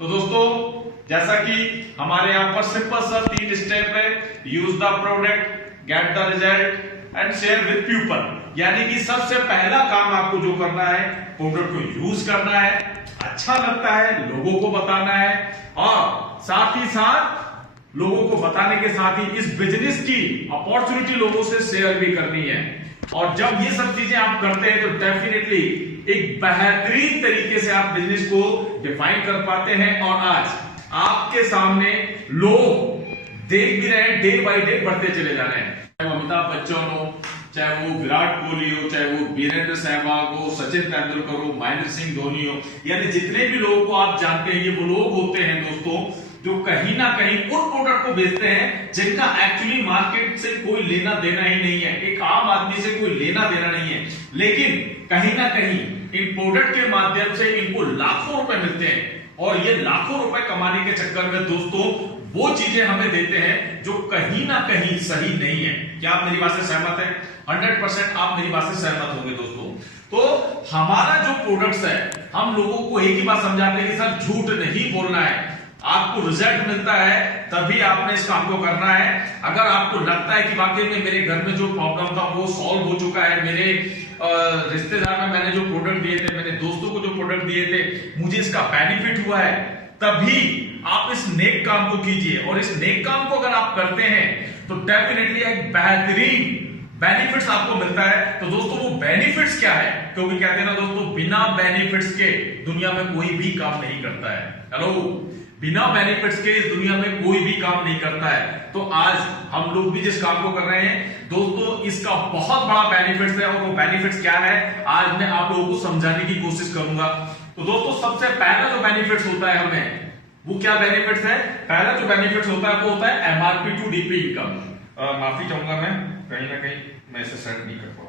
तो दोस्तों जैसा कि हमारे यहाँ पर सिंपल सा 3 स्टेप है, use the product, get the result and share with people. यानी कि सबसे पहला काम आपको जो करना है, प्रोडक्ट को यूज करना है, अच्छा लगता है लोगों को बताना है, और साथ ही साथ लोगों को बताने के साथ ही इस बिजनेस की अपॉर्चुनिटी लोगों से शेयर भी करनी है। और जब ये सब चीजें आप करते हैं तो डेफिनेटली एक बेहतरीन तरीके से आप बिजनेस को डिफाइन कर पाते हैं। और आज आपके सामने लोग देख भी रहे हैं, डे बाय डे बढ़ते चले जा रहे हैं। चाहे वो अमिताभ बच्चन हो, चाहे वो विराट कोहली हो, चाहे वो वीरेंद्र सहवाग हो, सचिन तेंदुलकर हो, महेंद्र सिंह धोनी हो, यानी जितने भी लोगों को आप जानते हैं, ये वो लोग होते हैं दोस्तों जो कहीं ना कहीं उन प्रोडक्ट को बेचते हैं जिनका एक्चुअली मार्केट से कोई लेना देना ही नहीं है, एक आम आदमी से कोई लेना देना नहीं है, लेकिन कहीं ना कहीं इन प्रोडक्ट के माध्यम से इनको लाखों रुपए मिलते हैं। और ये लाखों रुपए कमाने के चक्कर में दोस्तों वो चीजें हमें देते हैं जो कहीं ना कहीं सही नहीं है। क्या आप मेरी बात से सहमत हैं? 100% आप मेरी बात से सहमत होंगे दोस्तों। तो हमारा जो प्रोडक्ट्स है, हम लोगों को एक ही बात समझाते हैं कि सर झूठ नहीं बोलना है, आपको रिजल्ट मिलता है तभी आपने इस काम को करना है। अगर आपको लगता है कि वाकई में मेरे घर में जो प्रॉब्लम था वो सॉल्व हो चुका है, मेरे रिश्तेदार में मैंने जो प्रोडक्ट दिए थे, मैंने दोस्तों को जो प्रोडक्ट दिए थे, मुझे इसका बेनिफिट हुआ है, तभी आप इस नेक काम को कीजिए। और इस नेक काम को अगर आप करते हैं तो डेफिनेटली एक बेहतरीन बेनिफिट्स आपको मिलता है। तो दोस्तों वो बेनिफिट्स क्या है? क्योंकि कहते हैं ना दोस्तों, बिना बेनिफिट्स के दुनिया में कोई भी काम नहीं करता है। हेलो, बिना बेनिफिट्स के इस दुनिया में कोई भी काम नहीं करता है। तो आज हम लोग भी जिस काम को कर रहे हैं दोस्तों, इसका बहुत बड़ा बेनिफिट्स है। और वो बेनिफिट्स क्या है आज मैं आप लोगों को समझाने की कोशिश करूंगा। तो दोस्तों सबसे पहला जो बेनिफिट्स होता है हमें, वो क्या बेनिफिट्स है? पहला जो बेनिफिट्स होता है वो होता है एमआरपी टू डीपी इनकम। माफी चाहूंगा मैं, कहीं ना कहीं मैं इसे सेट नहीं कर पाऊंगा।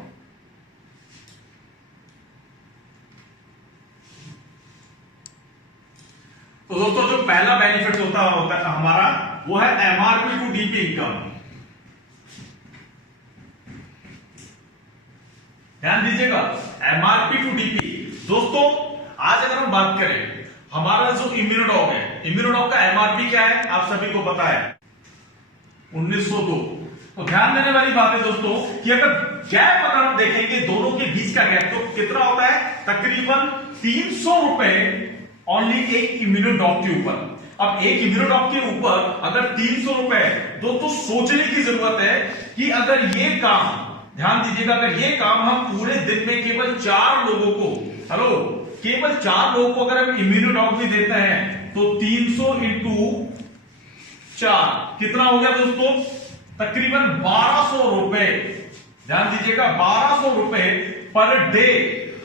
तो दोस्तों जो पहला बेनिफिट होता है हमारा, वो है एमआरपी टू डीपी इनकम। ध्यान दीजिएगा, एमआरपी टू डीपी। दोस्तों आज अगर हम बात करें, हमारा जो इम्यूनोडॉग है, इम्यूनोडॉग का एमआरपी क्या है आप सभी को पता है, 1902। तो ध्यान देने वाली बात है दोस्तों कि अगर गैप अगर हम देखेंगे दोनों के बीच का गैप, तो कितना होता है? तकरीबन 300 रुपए ओनली एक इम्यूनोडॉग के ऊपर। अब एक इम्यूनोडॉग के ऊपर अगर 300 रुपए, दोस्तों सोचने की जरूरत है कि अगर ये काम, ध्यान दीजिएगा, अगर ये काम हम पूरे दिन में केवल 4 लोगों को, हेलो, केवल 4 लोगों को अगर हम इम्यूनोडॉग भी देते हैं तो 300 इंटू 4 कितना हो गया दोस्तों? तकरीबन 1200 रुपए। ध्यान दीजिएगा, 1200 रुपए पर डे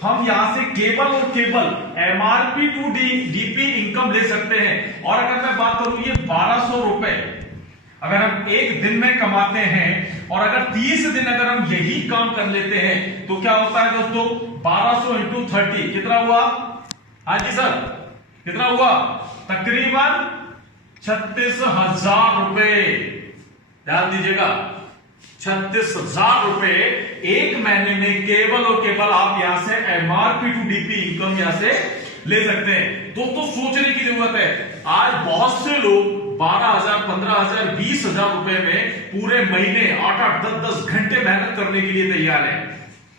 हम यहां से केवल और केवल एमआरपी टू डीपी इनकम ले सकते हैं। और अगर मैं बात करूं, ये 1200 रुपए अगर हम एक दिन में कमाते हैं और अगर 30 दिन अगर हम यही काम कर लेते हैं तो क्या होता है दोस्तों? 1200 इंटू 30 कितना हुआ? हाँ जी सर, कितना हुआ? तकरीबन 36,000 रुपए। ध्यान दीजिएगा, 36,000 रुपए एक महीने में केवल और केवल आप यहां से एमआरपी टू डीपी इनकम यहां से ले सकते हैं। दोस्तों सोचने की जरूरत है, आज बहुत से लोग 12,000, 15,000, 20,000 रुपए में पूरे महीने 8-8, 10-10 घंटे मेहनत करने के लिए तैयार है।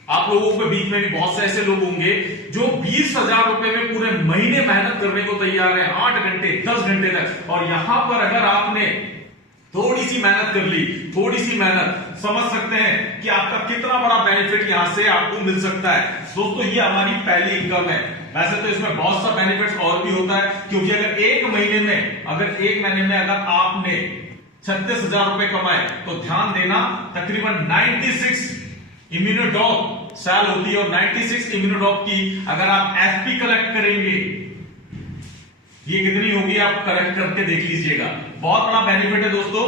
आप लोगों के बीच में भी बहुत से ऐसे लोग होंगे जो 20,000 रुपए में पूरे महीने मेहनत करने को तैयार है, 8 घंटे 10 घंटे तक। और यहां पर अगर आपने थोड़ी सी मेहनत कर ली, थोड़ी सी मेहनत, समझ सकते हैं कि आपका कितना बड़ा बेनिफिट यहां से आपको मिल सकता है। दोस्तों ये हमारी पहली इनकम है। वैसे तो इसमें बहुत सा बेनिफिट्स और भी होता है, क्योंकि अगर एक महीने में अगर आपने 36,000 रुपए कमाए तो ध्यान देना, तकरीबन 96 इम्यूनोडॉग सेल होती है। और 96 इम्यूनोडॉग की अगर आप एफपी कलेक्ट करेंगे, ये कितनी होगी आप कलेक्ट करके देख लीजिएगा। बहुत बड़ा बेनिफिट है दोस्तों।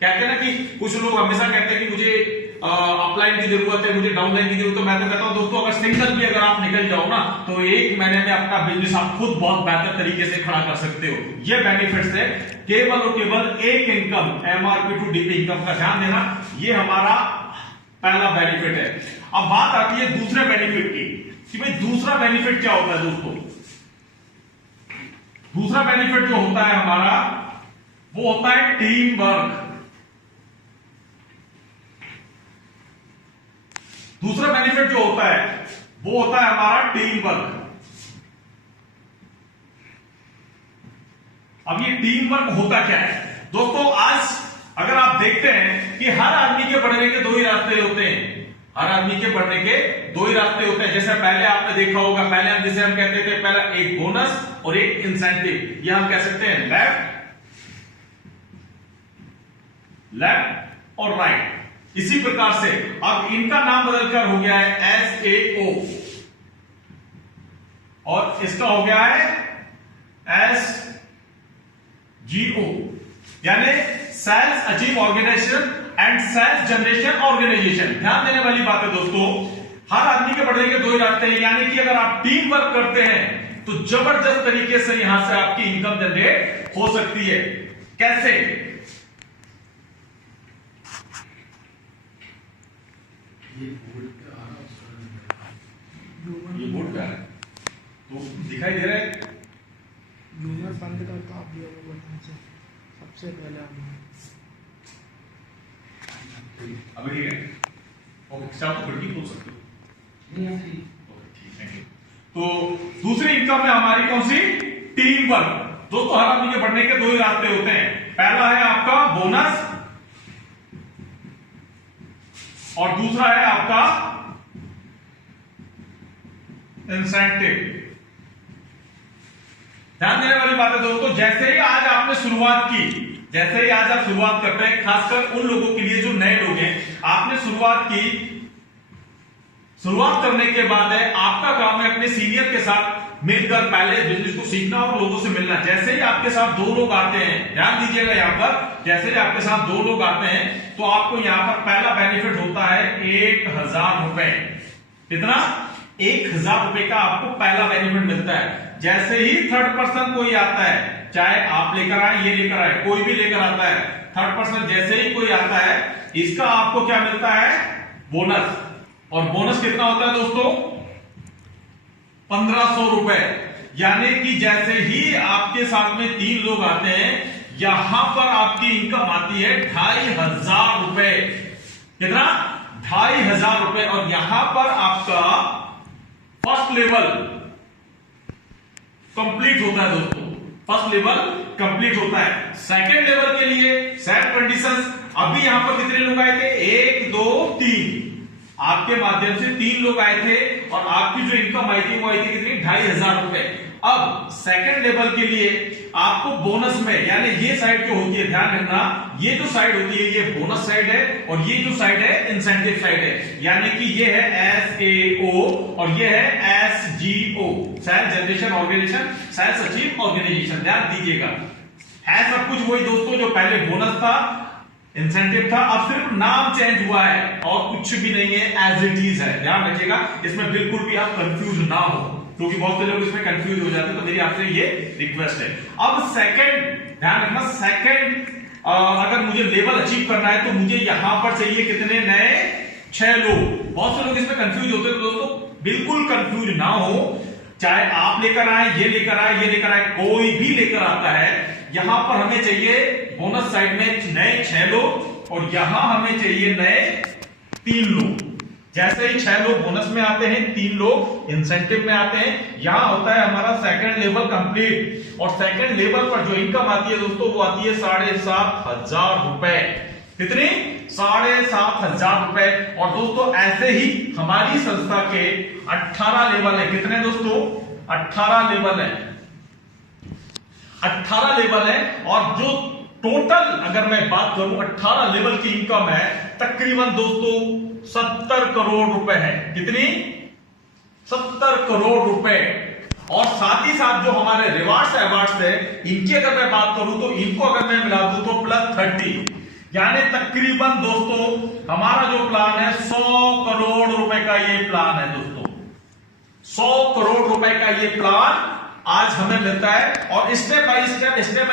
कहते हैं ना कि कुछ लोग हमेशा कहते हैं कि मुझे अपलाइन की जरूरत है, मुझे डाउनलाइन की जरूरत है। मैं तो कहता हूं दोस्तों, अगर सिंगल भी अगर आप निकल जाओ ना तो एक महीने में अपना बिजनेस आप खुद बहुत बेहतर तरीके से खड़ा कर सकते हो। ये बेनिफिट्स है केवल और केवल एक income, MRP to DP income का। ध्यान देना, ये हमारा पहला बेनिफिट है। अब बात आती है दूसरे बेनिफिट की कि भाई दूसरा बेनिफिट क्या होता है दोस्तों। दूसरा बेनिफिट जो होता है हमारा वो होता है टीम वर्क। दूसरा बेनिफिट जो होता है वो होता है हमारा टीम वर्क। अब ये टीम वर्क होता क्या है दोस्तों, आज अगर आप देखते हैं कि हर आदमी के बढ़ने के दो ही रास्ते होते हैं, हर आदमी के बढ़ने के दो ही रास्ते होते हैं। जैसे पहले आपने देखा होगा, पहले हम जिसे हम कहते थे पहला एक बोनस और एक इंसेंटिव, या हम कह सकते हैं लेफ्ट और राइट। इसी प्रकार से अब इनका नाम बदलकर हो गया है SAO और इसका हो गया है SGO, यानी sales achieve organisation and sales generation organisation. ध्यान देने वाली बात है दोस्तों, हर आदमी के बढ़ने के दो ही रास्ते हैं, यानी कि अगर आप टीम वर्क करते हैं तो जबरदस्त तरीके से यहां से आपकी इनकम जनरेट हो सकती है। कैसे? ये बोर्ड क्या है तो दिखाई दे रहा है। बंद करके आप दिया वो बटन से सबसे पहले अभी ठीक है, ओके सर, आप खिड़की खोल सकते हो। ठीक है, तो दूसरी इनकम है हमारी कौन सी? Team work. दोस्तों हर आदमी के बढ़ने के दो ही रास्ते होते हैं, पहला है आपका बोनस और दूसरा है आपका इंसेंटिव। ध्यान देने वाली बात है दोस्तों, जैसे ही आज आपने शुरुआत की, जैसे ही आज आप शुरुआत करते हैं, खासकर उन लोगों के लिए जो नए लोग हैं, आपने शुरुआत की, शुरुआत करने के बाद है आपका काम है अपने सीनियर के साथ मिलकर पहले बिजनेस को सीखना और लोगों से मिलना। जैसे ही आपके साथ दो लोग आते हैं, ध्यान दीजिएगा यहां पर, जैसे ही आपके साथ दो लोग आते हैं तो आपको यहां पर पहला बेनिफिट होता है 1000 रुपए। कितना? 1000 रुपए का आपको पहला बेनिफिट मिलता है। जैसे ही थर्ड पर्सन कोई आता है, चाहे आप लेकर आए, ये लेकर आए, कोई भी लेकर आता है, थर्ड पर्सन जैसे ही कोई आता है, इसका आपको क्या मिलता है? बोनस। और बोनस कितना होता है दोस्तों? 1500 रुपए। यानी कि जैसे ही आपके साथ में 3 लोग आते हैं, यहां पर आपकी इनकम आती है 2500 रुपए। कितना? 2500 रुपए। और यहां पर आपका फर्स्ट लेवल कंप्लीट होता है दोस्तों, फर्स्ट लेवल कंप्लीट होता है। सेकंड लेवल के लिए सेट कंडीशंस, अभी यहां पर कितने लोग आए थे? 1 2 3, आपके माध्यम से 3 लोग आए थे और आपकी जो इनकम आई थी वो आई थी कितनी? 2500 रुपए। अब सेकंड लेवल के लिए आपको बोनस में, यानी ये साइड जो होती है, ध्यान रखना, ये जो साइड होती है ये बोनस साइड है और ये जो साइड है इंसेंटिव साइड है। यानी कि ये है SAO और ये है SGO, sales generation organisation, sales achieve organisation. ध्यान दीजिएगा, है सब कुछ वही दोस्तों जो पहले बोनस था, इंसेंटिव था, अब सिर्फ नाम चेंज हुआ है और कुछ भी नहीं है, एज इट इज है। ध्यान रखिएगा, इसमें बिल्कुल भी आप कंफ्यूज ना हो, क्योंकि बहुत से लोग इसमें कंफ्यूज हो जाते हैं। तो मेरी आपसे ये रिक्वेस्ट है। अब सेकंड, ध्यान रखना, सेकंड अगर मुझे लेवल अचीव करना है तो मुझे यहां पर चाहिए कितने? नए 6 लोग। बहुत से लोग इसमें कंफ्यूज होते हैं, तो दोस्तों बिल्कुल कंफ्यूज ना हो, चाहे आप लेकर आए, ये लेकर आए, ये लेकर आए, कोई भी लेकर आता है, यहां पर हमें चाहिए बोनस साइड में नए 6 लोग और यहां हमें चाहिए नए 3 लोग। जैसे ही 6 लोग बोनस में आते हैं, 3 लोग इंसेंटिव में आते हैं, यहां होता है हमारा सेकंड लेवल कंप्लीट। और सेकंड लेवल पर जो इनकम आती है दोस्तों वो आती है 7500 रुपए। कितनी? 7500 रुपए। और दोस्तों ऐसे ही हमारी संस्था के 18 लेवल है। कितने दोस्तों? 18 लेवल है, 18 लेवल है। और जो टोटल अगर मैं बात करूं 18 लेवल की इनकम है तकरीबन दोस्तों 70 करोड़ रुपए है। कितनी? 70 करोड़ रुपए। और साथ ही साथ जो हमारे रिवार्ड्स अवार्ड्स है, इनकी अगर मैं बात करूं तो इनको अगर मैं मिला दूं तो +30, यानी तकरीबन दोस्तों हमारा जो प्लान है 100 करोड़ रुपए का ये प्लान है दोस्तों। 100 करोड़ रुपए का ये प्लान आज हमें मिलता है। और स्टेप बाय स्टेप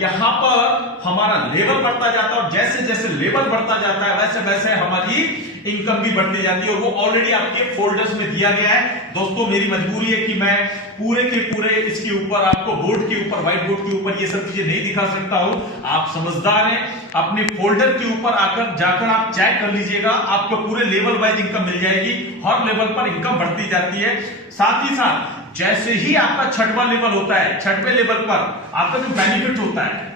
यहां पर हमारा लेवल बढ़ता जाता है और जैसे जैसे लेवल बढ़ता जाता है वैसे वैसे हमारी इनकम भी बढ़ती जाती है और वो ऑलरेडी आपके फोल्डर्स में दिया गया है। दोस्तों मेरी मजबूरी है कि मैं पूरे के पूरे इसके ऊपर आपको बोर्ड के ऊपर, व्हाइट बोर्ड के ऊपर ये सब चीजें नहीं दिखा सकता हूं। आप समझदार हैं, अपने फोल्डर के ऊपर आकर जाकर आप चेक कर लीजिएगा, आपको पूरे लेवल वाइज इनकम मिल जाएगी। हर लेवल पर इनकम बढ़ती जाती है। साथ ही साथ जैसे ही आपका छठवां लेवल होता है, छठवें लेवल पर आपका जो बेनिफिट होता है,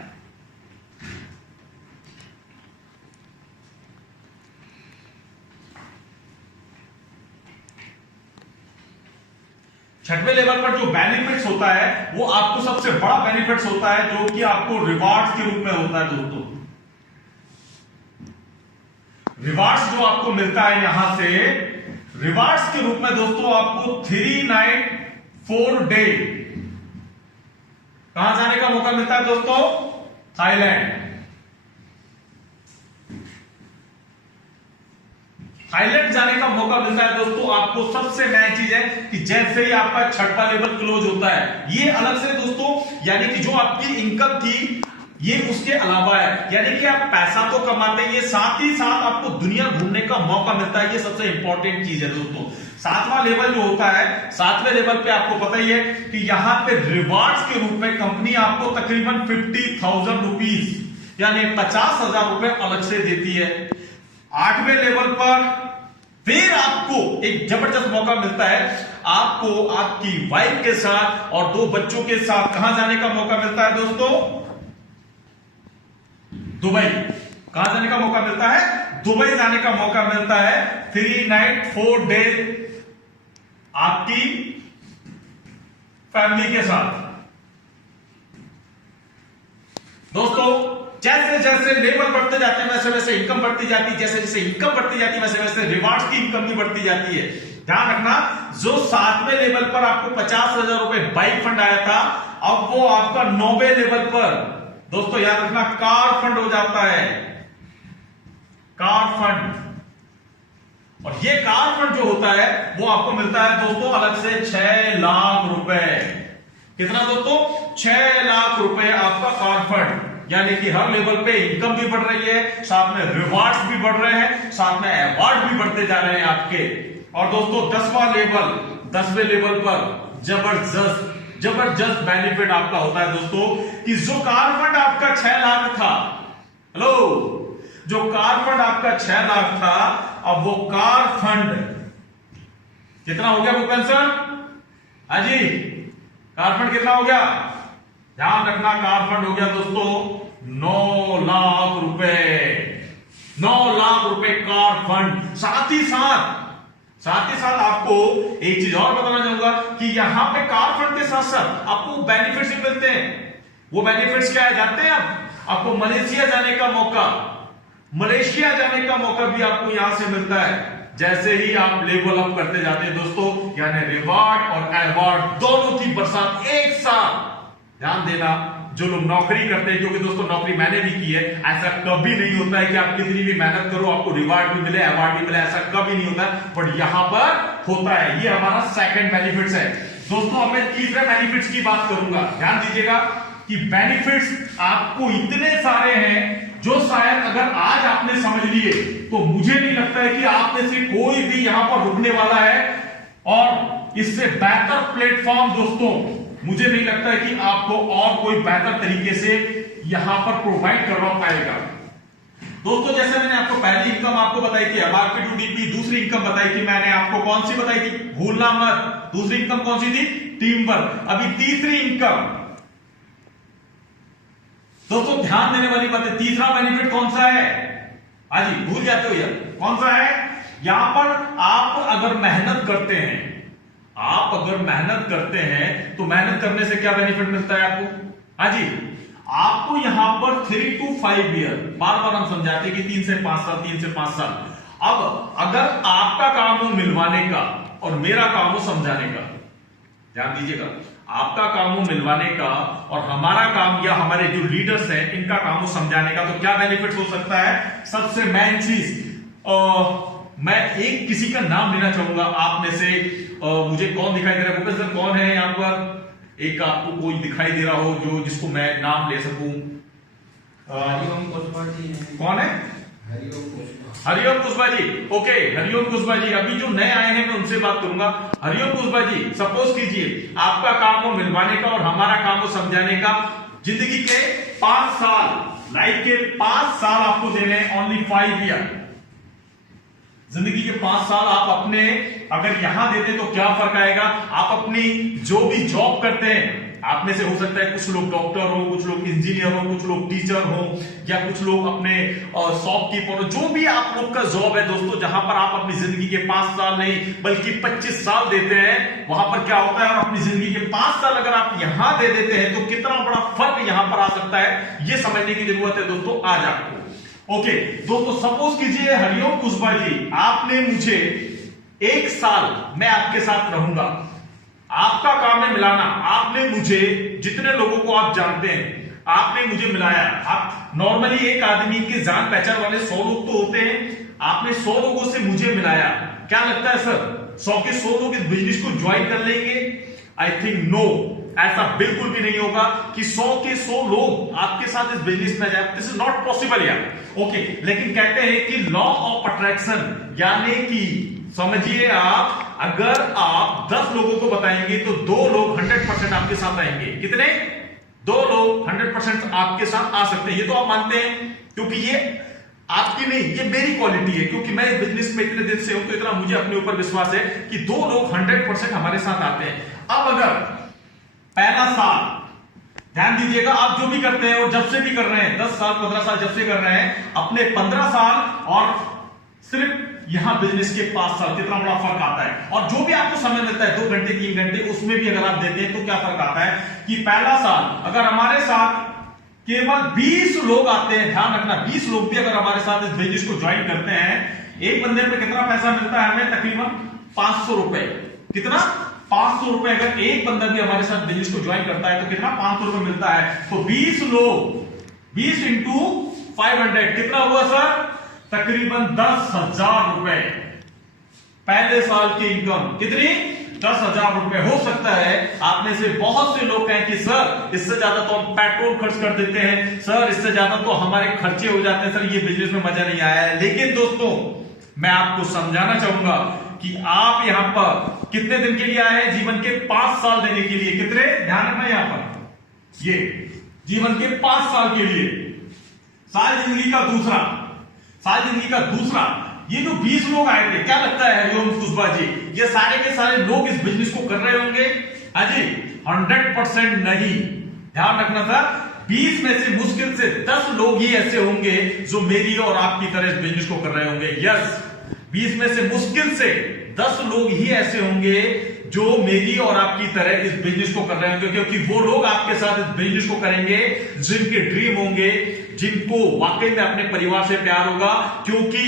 छठवें लेवल पर जो बेनिफिट्स होता है वो आपको सबसे बड़ा बेनिफिट्स होता है जो कि आपको रिवार्ड्स के रूप में होता है। दोस्तों रिवार्ड्स जो आपको मिलता है यहां से, रिवार्ड्स के रूप में दोस्तों आपको 3 नाइट 4 डे कहां जाने का मौका मिलता है दोस्तों? थाईलैंड। थाईलैंड जाने का मौका मिलता है दोस्तों। आपको सबसे नई चीज है कि जैसे ही आपका छठवां लेवल क्लोज होता है, ये अलग से दोस्तों, यानी कि जो आपकी इनकम थी ये उसके अलावा है, यानी कि आप पैसा तो कमाते हैं, साथ ही साथ आपको दुनिया घूमने का मौका मिलता है। ये सबसे इंपॉर्टेंट चीज है दोस्तों। सातवां लेवल जो होता है, सातवें लेवल पे आपको पता ही है कि यहां पे रिवार्ड्स के रूप में कंपनी आपको तकरीबन 50,000 रुपीज यानी 50,000 रुपए अलग से देती है। आठवें लेवल पर फिर आपको एक जबरदस्त मौका मिलता है, आपको आपकी वाइफ के साथ और 2 बच्चों के साथ कहां जाने का मौका मिलता है दोस्तों? दुबई। कहां जाने का मौका मिलता है? दुबई जाने का मौका मिलता है। 3 नाइट 4 डे आपकी फैमिली के साथ। दोस्तों जैसे जैसे लेवल बढ़ते जाते हैं वैसे वैसे इनकम बढ़ती जाती है, जैसे जैसे इनकम बढ़ती जाती है वैसे वैसे रिवार्ड्स की इनकम भी बढ़ती जाती है। ध्यान रखना, जो 7वें लेवल पर आपको 50,000 रुपए बाइक फंड आया था, अब वो आपका 9वें लेवल पर दोस्तों याद रखना कार फंड हो जाता है। Car fund. और ये कार फंड जो होता है वो आपको मिलता है दोस्तों अलग से 6 लाख रुपए। कितना दोस्तों? 6 लाख रुपए आपका कार फंड। यानी कि हर लेवल पे इनकम भी बढ़ रही है, साथ में रिवार्ड्स भी बढ़ रहे हैं, साथ में अवार्ड भी बढ़ते जा रहे हैं आपके। और दोस्तों 10वें लेवल पर जबरदस्त बेनिफिट आपका होता है दोस्तों कि जो कार फंड आपका 6 लाख था, हेलो, जो कार फंड आपका 6 लाख था, अब वो कार फंड कितना हो गया भूपेंद्र सर? हाँ जी, कार फंड कितना हो गया? ध्यान रखना, कार फंड हो गया दोस्तों 9 लाख रुपए। 9 लाख रुपए कार फंड। साथ ही साथ आपको एक चीज और बताना चाहूंगा कि यहां पे कार फंड के साथ साथ आपको बेनिफिट्स भी मिलते हैं। वो बेनिफिट्स क्या है जानते हैं आप? आपको मलेशिया जाने का मौका भी आपको यहां से मिलता है जैसे ही आप लेवल अप करते जाते हैं दोस्तों। यानी रिवार्ड और अवार्ड दोनों की बरसात एक साथ। ध्यान देना, जो लोग नौकरी करते हैं, क्योंकि दोस्तों नौकरी मैंने भी की है, ऐसा कभी नहीं होता है कि आप कितनी भी मेहनत करो आपको रिवार्ड भी मिले, अवार्ड भी मिले, ऐसा कभी नहीं होता, बट यहां पर होता है। ये हमारा सेकंड बेनिफिट्स है दोस्तों। अब मैं तीसरे बेनिफिट्स की बात करूंगा। ध्यान दीजिएगा कि बेनिफिट्स आपको इतने सारे हैं जो शायद अगर आज आपने समझ लिए तो मुझे नहीं लगता है कि आप में से कोई भी यहां पर रुकने वाला है। और इससे बेहतर प्लेटफॉर्म दोस्तों मुझे नहीं लगता है कि आपको और कोई बेहतर तरीके से यहां पर प्रोवाइड करवा पाएगा। दोस्तों जैसे मैंने आपको पहली इनकम आपको बताई थी MRP2DP, दूसरी इनकम बताई थी मैंने आपको, कौन सी बताई थी? भूलना मत। दूसरी इनकम कौन सी थी? Team work. अभी तीसरी इनकम दोस्तों ध्यान देने वाली बात है। तीसरा बेनिफिट कौन सा है? हाजी भूल जाते हो यार, कौन सा है? यहां पर आप अगर मेहनत करते हैं, तो मेहनत करने से क्या बेनिफिट मिलता है आपको? हाजी आपको यहां पर 3 to 5 ईयर, बार बार हम समझाते हैं कि 3 से 5 साल, 3 से 5 साल। अब अगर आपका काम हो मिलवाने का और मेरा काम हो समझाने का, ध्यान दीजिएगा, आपका काम हो मिलवाने का और हमारा काम या हमारे जो लीडर्स हैं इनका काम हो समझाने का, तो क्या बेनिफिट हो सकता है? सबसे मेन चीज, मैं एक किसी का नाम लेना चाहूंगा आप में से। मुझे कौन दिखाई दे रहा है? भूपेश सर कौन है यहां पर? एक आपको कोई दिखाई दे रहा हो जो जिसको मैं नाम ले सकूं? कौन है? हरिओम कुशवा जी, ओके हरिओम कुशवा जी, अभी जो नए आए हैं मैं उनसे बात करूंगा। हरिओम कुशवा जी, सपोज कीजिए आपका काम हो मिलवाने का और हमारा काम हो समझाने का। जिंदगी के 5 साल, लाइफ के 5 साल आपको देने हैं, ओनली 5 ईयर। जिंदगी के 5 साल आप अपने अगर यहां देते तो क्या फर्क आएगा? आप अपनी जो भी जॉब करते हैं, आप में से हो सकता है कुछ लोग डॉक्टर हो, कुछ लोग इंजीनियर हो, कुछ लोग टीचर हो, या कुछ लोग अपने शॉपकीपर हो, जो भी आप लोग का जॉब है दोस्तों, जहां पर आप अपनी जिंदगी के 5 साल नहीं बल्कि 25 साल देते हैं, वहां पर क्या होता है? और अपनी जिंदगी के 5 साल अगर आप यहां दे देते हैं तो कितना बड़ा फर्क यहां पर आ सकता है, ये समझने की जरूरत है दोस्तों आज आपको। ओके दोस्तों, सपोज कीजिए हरिओम कुशवा जी, आपने मुझे 1 साल मैं आपके साथ रहूंगा, आपका काम है मिलाना। आपने मुझे, जितने लोगों को आप जानते हैं, आपने मुझे मिलाया। आप नॉर्मली एक आदमी के जान पहचान वाले 100 लोग तो होते हैं, आपने 100 लोगों से मुझे मिलाया। क्या लगता है सर 100 के 100 लोग इस बिजनेस को ज्वाइन कर लेंगे? आई थिंक नो, ऐसा बिल्कुल भी नहीं होगा कि 100 के 100 लोग आपके साथ इस बिजनेस में जाए। दिस इज नॉट पॉसिबल यार। ओके, लेकिन कहते हैं कि लॉ ऑफ अट्रैक्शन, यानी कि समझिए आप, अगर आप 10 लोगों को बताएंगे तो 2 लोग 100% आपके साथ आएंगे। कितने? 2 लोग 100% आपके साथ आ सकते हैं। ये तो आप मानते हैं, क्योंकि ये आपकी नहीं, ये मेरी क्वालिटी है, क्योंकि मैं इस बिजनेस में इतने दिन से हूं, तो इतना मुझे अपने ऊपर विश्वास है कि 2 लोग 100% हमारे साथ आते हैं। अब अगर पहला साल, ध्यान दीजिएगा, आप जो भी करते हैं और जब से भी कर रहे हैं, 10 साल 15 साल जब से कर रहे हैं, अपने 15 साल और सिर्फ यहां बिजनेस के 5 साल, कितना बड़ा फर्क आता है। और जो भी आपको समय मिलता है 2 घंटे 3 घंटे, उसमें भी अगर आप देते हैं तो क्या फर्क आता है कि पहला साल अगर हमारे साथ केवल 20 लोग आते हैं, ध्यान रखना 20 लोग भी अगर हमारे साथ इस बिजनेस को ज्वाइन करते हैं, एक बंदे पे कितना पैसा मिलता है हमें? तकरीबन 500 रुपए। कितना? 500 रुपए। अगर एक बंदा भी हमारे साथ बिजनेस को ज्वाइन करता है तो कितना? 500 रुपए मिलता है। तो 20 लोग, 20 इंटू 500 कितना हुआ सर? तकरीबन 10,000 रुपए। पहले साल की इनकम कितनी? 10,000 रुपए। हो सकता है आप में से बहुत से लोग कहें कि सर इससे ज्यादा तो हम पेट्रोल खर्च कर देते हैं, सर इससे ज्यादा तो हमारे खर्चे हो जाते हैं, सर ये बिजनेस में मजा नहीं आया है। लेकिन दोस्तों मैं आपको समझाना चाहूंगा कि आप यहां पर कितने दिन के लिए आए हैं? जीवन के 5 साल देने के लिए। कितने? ध्यान रखना यहां पर, ये जीवन के 5 साल के लिए। साल जिंदगी का दूसरा, साल जिंदगी का दूसरा। ये जो 20 लोग आए थे, क्या लगता है हरिओम कुशवा जी, ये सारे के सारे लोग इस बिजनेस को कर रहे होंगे? हाजी 100% नहीं। ध्यान रखना था, 20 में से मुश्किल से 10 लोग ही ऐसे होंगे जो मेरी और आपकी तरह इस बिजनेस को कर रहे होंगे। यस, 20 में से मुश्किल से 10 लोग ही ऐसे होंगे जो मेरी और आपकी तरह इस बिजनेस को कर रहे होंगे, क्योंकि वो लोग आपके साथ इस बिजनेस को करेंगे जिनके ड्रीम होंगे, जिनको वाकई में अपने परिवार से प्यार होगा। क्योंकि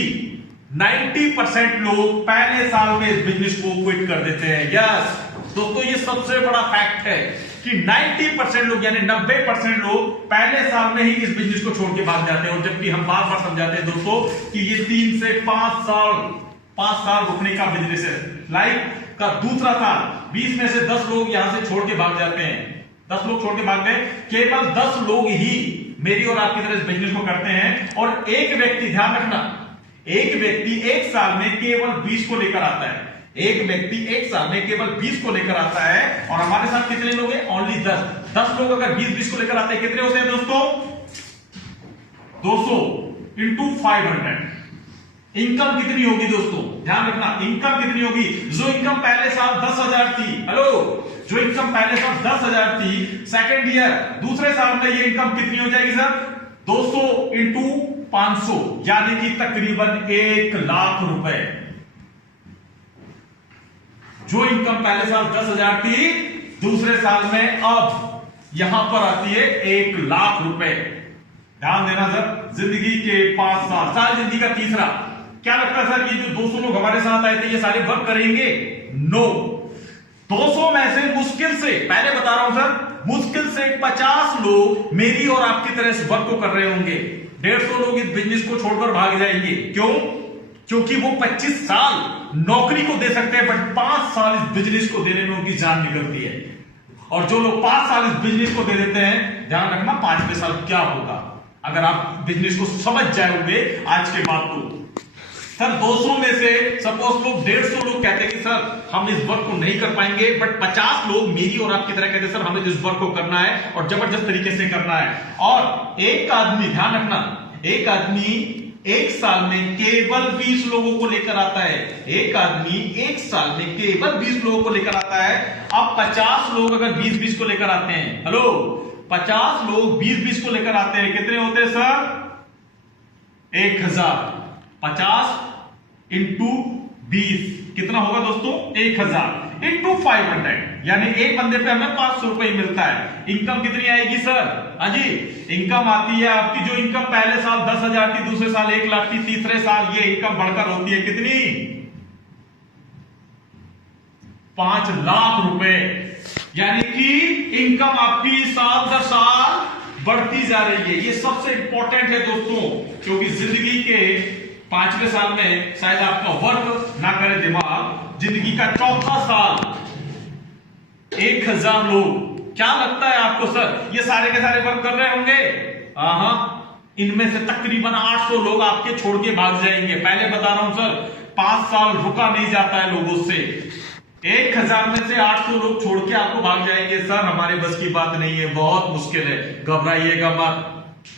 90% लोग पहले साल में इस बिजनेस को क्विट कर देते हैं। यस दोस्तों, ये सबसे बड़ा फैक्ट है कि 90% लोग यानी 90% लोग पहले साल में ही इस बिजनेस को छोड़ के भाग जाते हैं। और जबकि हम बार बार समझाते हैं दोस्तों कि ये 3 से 5 साल रुकने का बिजनेस है। लाइफ का दूसरा साल, 20 में से 10 लोग यहां से छोड़ के भाग जाते हैं, 10 लोग छोड़ के भाग गए। केवल 10 लोग ही मेरी और आपकी तरह इस बिजनेस को करते हैं। और एक व्यक्ति, ध्यान रखना, एक व्यक्ति 1 साल में केवल 20 को लेकर आता है। एक व्यक्ति 1 साल में केवल 20 को लेकर आता है। और हमारे साथ कितने लोग हैं? ओनली 10। 10 लोग अगर 20 को लेकर आते हैं, कितने होते हैं दोस्तों? 200 इंटू 500। इनकम कितनी होगी दोस्तों? ध्यान रखना, इनकम कितनी होगी? जो इनकम पहले साल 10,000 थी, हेलो, जो इनकम पहले साल 10,000 थी, सेकेंड ईयर दूसरे साल में ये इनकम कितनी हो जाएगी सर? 200 इंटू 500, यानी कि तकरीबन 1 लाख रुपए। जो इनकम पहले साल 10,000 थी, दूसरे साल में अब यहां पर आती है 1 लाख रुपए। ध्यान देना सर, जिंदगी के 5 साल, साल जिंदगी का तीसरा। क्या लगता है सर कि जो 200 लोग हमारे साथ आए थे ये सारे वर्क करेंगे? नो। 200 में से मुश्किल से, पहले बता रहा हूं सर, मुश्किल से 50 लोग मेरी और आपकी तरह इस वर्क को कर रहे होंगे। 150 लोग इस बिजनेस को छोड़कर भाग जाएंगे। क्यों? क्योंकि वो 25 साल नौकरी को दे सकते हैं, बट 5 साल इस बिजनेस को देने में उनकी जान निकलती है। और जो लोग 5 साल इस बिजनेस को दे देते हैं, ध्यान रखना 5वें साल क्या होगा। अगर आप बिजनेस को समझ जाओगे आज के बाद तो। सर 200 में से सपोज लोग 150 लोग कहते हैं कि सर हम इस वर्क को नहीं कर पाएंगे, बट 50 लोग मेरी और आपकी तरह कहते हैं सर हमें इस वर्क को करना है और जबरदस्त तरीके से करना है। और एक आदमी, ध्यान रखना, एक आदमी एक साल में केवल 20 लोगों को लेकर आता है। एक आदमी एक साल में केवल 20 लोगों को लेकर आता है। अब 50 लोग अगर 20-20 को लेकर आते हैं, हेलो, 50 लोग 20-20 को लेकर आते हैं, कितने होते हैं सर? 1000। 50 इंटू 20 कितना होगा दोस्तों? 1000 इंटू 500, यानी एक बंदे पे हमें 500 रुपए मिलता है। इनकम कितनी आएगी सर? हाँ जी, इनकम आती है आपकी, जो इनकम पहले साल 10,000 थी, दूसरे साल 1 लाख थी, तीसरे साल ये इनकम बढ़कर होती है कितनी? 5 लाख रुपए। यानी कि इनकम आपकी साल दर साल बढ़ती जा रही है। ये सबसे इंपॉर्टेंट है दोस्तों, क्योंकि जिंदगी के 5वें साल में शायद आपका वर्क ना करे दिमाग, जिंदगी का चौथा साल 1000 लोग, क्या लगता है आपको सर ये सारे के सारे वर्क कर रहे होंगे? हाँ, इनमें से तकरीबन 800 लोग आपके छोड़ के भाग जाएंगे। पहले बता रहा हूं सर, 5 साल रुका नहीं जाता है लोगों से। 1000 में से 800 लोग छोड़ के आपको भाग जाएंगे। सर हमारे बस की बात नहीं है, बहुत मुश्किल है। घबराइएगा मत,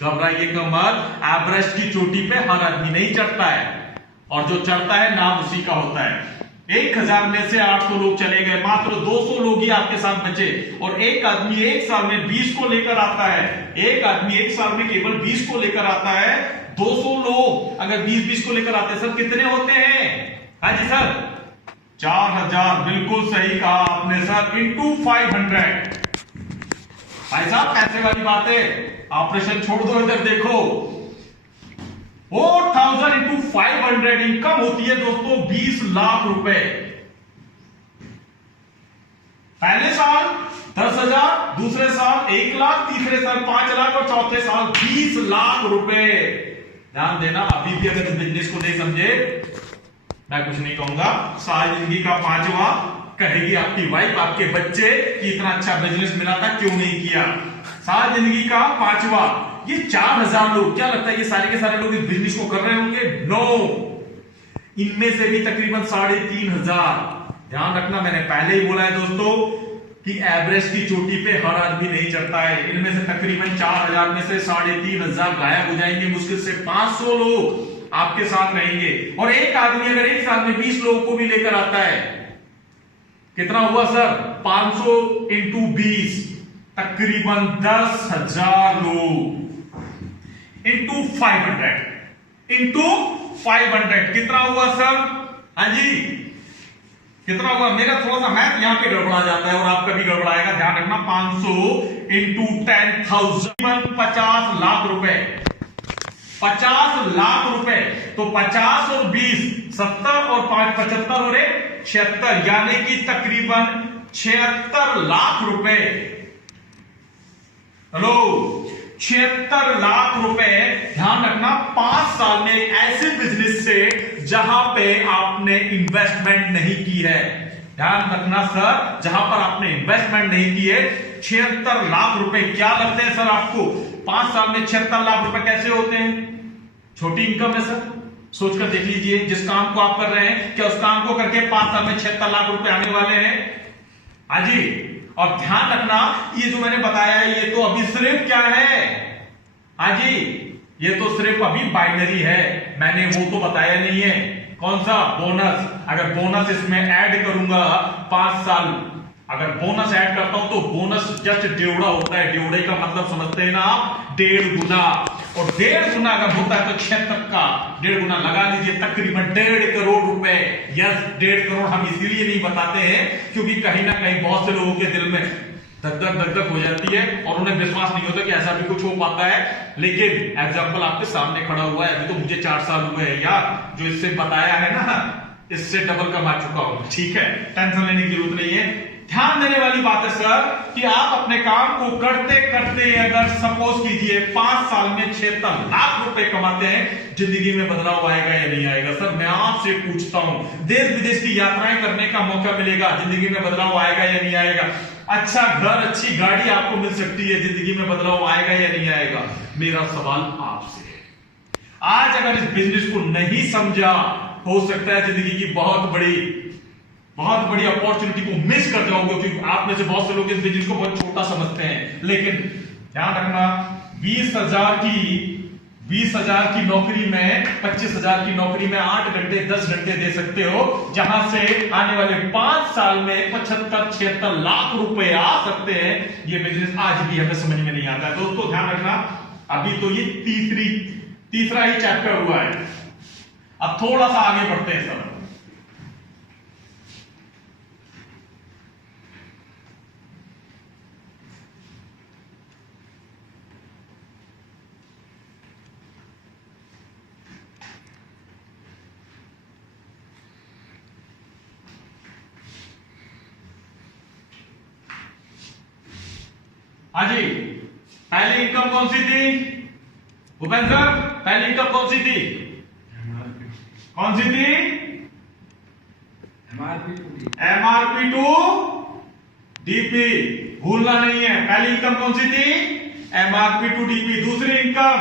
घबराइएगा मत। एवरेस्ट की चोटी पे हर आदमी नहीं चढ़ता है, और जो चढ़ता है नाम उसी का होता है। 1000 में से 800 लोग चले गए, मात्र 200 लोग ही आपके साथ बचे। और एक आदमी एक साल में 20 को लेकर आता है। एक आदमी एक साल में केवल 20 को लेकर आता है। 200 लोग अगर 20-20 को लेकर आते हैं, सर कितने होते हैं? हाँ जी सर, 4000। बिल्कुल सही कहा आपने सर, इंटू 500। भाई साहब पैसे वाली बात है, ऑपरेशन छोड़ दो, इधर देखो। 4000 इंटू 500 इनकम होती है दोस्तों 20 लाख रुपए। पहले साल 10,000, दूसरे साल 1 लाख, तीसरे साल 5 लाख और चौथे साल 20 लाख रुपए। ध्यान देना, अभी भी अगर इस बिजनेस को नहीं समझे, मैं कुछ नहीं कहूंगा। साल जिंदगी का 5वां कहेगी आपकी वाइफ, आपके बच्चे कि इतना अच्छा बिजनेस मिला था, क्यों नहीं किया। साल जिंदगी का 5वां। ये 4000 लोग, क्या लगता है ये सारे के सारे लोग इस बिजनेस को कर रहे होंगे? नो, इनमें से भी तकरीबन 3500। ध्यान रखना, मैंने पहले ही बोला है दोस्तों कि एवरेस्ट की चोटी पे हर आदमी नहीं चढ़ता है। इनमें से तकरीबन 4000 में से 3500 गायब हो जाएंगे। मुश्किल से 500 लोग आपके साथ रहेंगे। और एक आदमी अगर एक साल में 20 लोगों को भी लेकर आता है, कितना हुआ सर? 500 इंटू 20 तकरीबन 10,000 लोग इंटू 500 कितना हुआ सर? हाँ जी, कितना हुआ? मेरा थोड़ा सा मैथ यहां पे गड़बड़ा जाता है और आपका भी गड़बड़ाएगा, ध्यान रखना। 500 इंटू 10,000 50 लाख रुपए। 50 लाख रुपए। तो 50 और 20 70 और 5 75 और 1 76, यानी कि तकरीबन 76 लाख रुपए। हेलो, 76 लाख रुपए। ध्यान रखना, 5 साल में एक ऐसे बिजनेस से जहां पे आपने इन्वेस्टमेंट नहीं की है। ध्यान रखना सर, जहां पर आपने इन्वेस्टमेंट नहीं की है। 76 लाख रुपए क्या लगते हैं सर आपको? 5 साल में 76 लाख रुपए कैसे होते हैं? छोटी इनकम है सर, सोचकर देख लीजिए। जिस काम को आप कर रहे हैं, क्या उस काम को करके 5 साल में 76 लाख रुपए आने वाले हैं? हाँ जी। और ध्यान रखना, ये जो मैंने बताया है, ये तो अभी सिर्फ क्या है? हाँ जी, ये तो सिर्फ अभी बाइनरी है, मैंने वो तो बताया नहीं है। कौन सा? बोनस। अगर बोनस इसमें ऐड करूंगा 5 साल, अगर बोनस ऐड करता हूं तो बोनस जस्ट डेढ़ा होता है। डेढ़े का मतलब समझते हैं ना आप? 1.5 गुना। और 1.5 गुना अगर होता है तो 76 का 1.5 गुना लगा लीजिए, तकरीबन 1.5 करोड़ रुपए। यस, 1.5 करोड़ हम इसीलिए नहीं बताते हैं क्योंकि कहीं ना कहीं बहुत से लोगों के दिल में धक धक हो जाती है और उन्हें विश्वास नहीं होता कि ऐसा भी कुछ हो पाता है। लेकिन एग्जाम्पल आपके सामने खड़ा हुआ है, अभी तो मुझे 4 साल हुए हैं यार, जो इससे बताया है ना, इससे डबल कमा चुका हूं। ठीक है, टेंशन लेने की जरूरत नहीं है। ध्यान देने वाली बात है सर कि आप अपने काम को करते करते अगर सपोज कीजिए 5 साल में 76 लाख रुपए कमाते हैं, जिंदगी में बदलाव आएगा या नहीं आएगा? सर मैं आपसे पूछता हूं, देश विदेश की यात्राएं करने का मौका मिलेगा, जिंदगी में बदलाव आएगा या नहीं आएगा? अच्छा घर, अच्छी गाड़ी आपको मिल सकती है, जिंदगी में बदलाव आएगा या नहीं आएगा? मेरा सवाल आपसे है। आज अगर इस बिजनेस को नहीं समझा, हो सकता है जिंदगी की बहुत बड़ी अपॉर्चुनिटी को मिस कर जाओगे, क्योंकि आप में से बहुत से लोग इस बिजनेस को बहुत छोटा समझते हैं। लेकिन ध्यान रखना, 20,000 की नौकरी में, 25,000 की नौकरी में 8 घंटे 10 घंटे दे सकते हो, जहां से आने वाले 5 साल में 75-76 लाख रुपए आ सकते हैं। ये बिजनेस आज भी हमें समझ में नहीं आता है। दोस्तों ध्यान रखना, अभी तो ये तीसरा ही चैप्टर हुआ है। अब थोड़ा सा आगे बढ़ते हैं सब। हाँ जी, पहली इनकम कौन सी थी भूपेंद्र सर? पहली इनकम कौन सी थी? कौन सी थी? MRP टू DP, भूलना नहीं है। पहली इनकम कौन सी थी? MRP to DP। दूसरी इनकम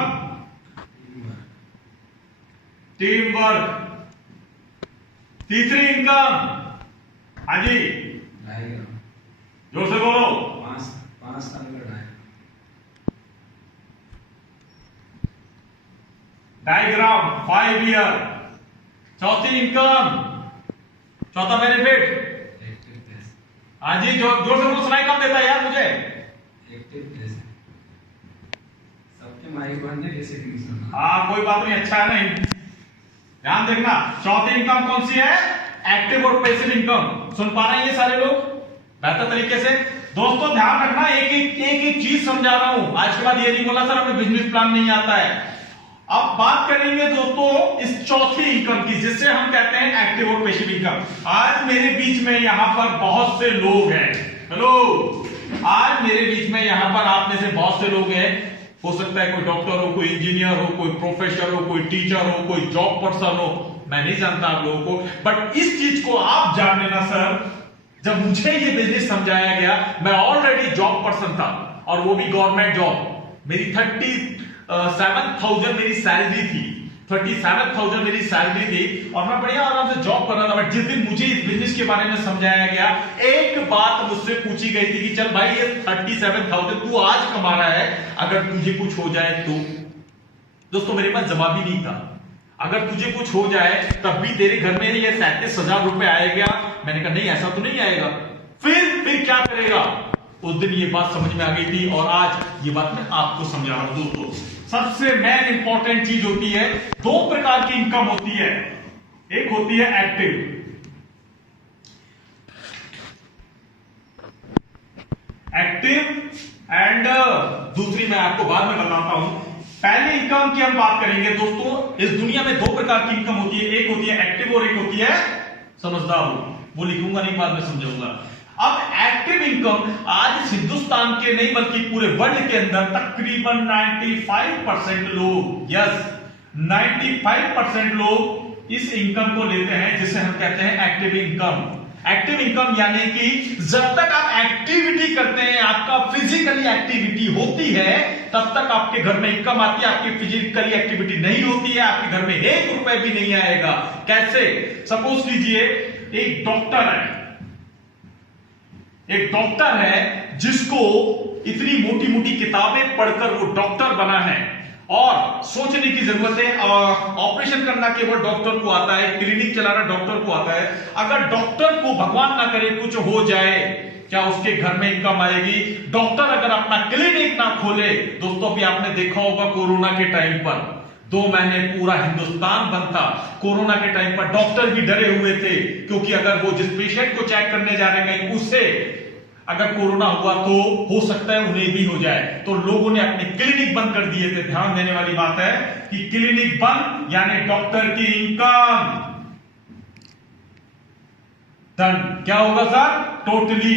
टीम वर्क। तीसरी इनकम, हाँ जी जोर से बोलो। 5 साल का डायग्राम 5 ईयर। चौथी इनकम, चौथा बेनिफिट, हाँ जी जोर से बोलो, सुनाई कम देता है यार मुझे। सबके माइक बंद है, कैसे नहीं सुनना? हाँ कोई बात नहीं, अच्छा है ना। ध्यान देखना, चौथी इनकम कौन सी है? एक्टिव और पैसिव इनकम। सुन पा रहे हैं ये सारे लोग बेहतर तरीके से? दोस्तों ध्यान रखना, एक चीज समझा रहा हूं। आज के बाद ये नहीं बोला सर हमें बिजनेस प्लान नहीं आता है। अब बात करेंगे दोस्तों इस चौथी इनकम की, जिससे हम कहते हैं एक्टिव और पैसिव इनकम। आज मेरे बीच में यहां पर बहुत से लोग हैं। हेलो, आज मेरे बीच में यहां पर आप में से बहुत से लोग हैं। हो सकता है कोई डॉक्टर हो, कोई इंजीनियर हो, कोई प्रोफेसर हो, कोई टीचर हो, कोई जॉब पर्सन हो। मैं नहीं जानता आप लोगों को, बट इस चीज को आप जान लेना सर, जब मुझे ये बिजनेस समझाया गया, मैं ऑलरेडी जॉब पर्सन था, और वो भी गवर्नमेंट जॉब। मेरी 37,000 मेरी सैलरी थी, 37,000 मेरी सैलरी थी, और मैं बढ़िया आराम से जॉब कर रहा था। बट जिस दिन मुझे इस बिजनेस के बारे में समझाया गया, एक बात मुझसे पूछी गई थी कि चल भाई ये 37,000 तू आज कमा रहा है, अगर तुझे कुछ हो जाए तो? दोस्तों मेरे पास जवाब ही नहीं था। अगर तुझे कुछ हो जाए तब भी तेरे घर में ये 37,000 रुपए आएगा? मैंने कहा नहीं, ऐसा तो नहीं आएगा। फिर क्या करेगा? उस दिन ये बात समझ में आ गई थी, और आज ये बात मैं आपको समझा रहा हूं। दोस्तों सबसे मेन इंपॉर्टेंट चीज होती है, 2 प्रकार की इनकम होती है। एक होती है एक्टिव एंड दूसरी मैं आपको बाद में बताता हूं। पहले इनकम की हम बात करेंगे दोस्तों। इस दुनिया में 2 प्रकार की इनकम होती है, एक होती है एक्टिव और एक होती है समझदार हो। वो लिखूंगा नहीं, बाद में समझाऊंगा। अब एक्टिव इनकम आज इस हिंदुस्तान के नहीं बल्कि पूरे वर्ल्ड के अंदर तकरीबन 95% लोग, यस 95% लोग इस इनकम को लेते हैं, जिसे हम कहते हैं एक्टिव इनकम। एक्टिव इनकम यानी कि जब तक आप एक्टिविटी करते हैं, आपका फिजिकली एक्टिविटी होती है, तब तक आपके घर में इनकम आती है। आपकी फिजिकली एक्टिविटी नहीं होती है, आपके घर में 1 रुपए भी नहीं आएगा। कैसे? सपोज कीजिए एक डॉक्टर है जिसको इतनी मोटी मोटी किताबें पढ़कर वो डॉक्टर बना है, और सोचने की जरूरत है, ऑपरेशन करना केवल डॉक्टर को आता है, क्लिनिक चलाना डॉक्टर को आता है। अगर डॉक्टर को भगवान ना करे कुछ हो जाए, क्या उसके घर में इनकम आएगी? डॉक्टर अगर अपना क्लिनिक ना खोले, दोस्तों भी आपने देखा होगा कोरोना के टाइम पर 2 महीने पूरा हिंदुस्तान बंद था। कोरोना के टाइम पर डॉक्टर भी डरे हुए थे, क्योंकि अगर वो जिस पेशेंट को चेक करने जा रहे हैं उससे अगर कोरोना हुआ तो हो सकता है उन्हें भी हो जाए, तो लोगों ने अपने क्लिनिक बंद कर दिए थे। ध्यान देने वाली बात है कि क्लिनिक बंद यानी डॉक्टर की इनकम डन। क्या होगा सर? टोटली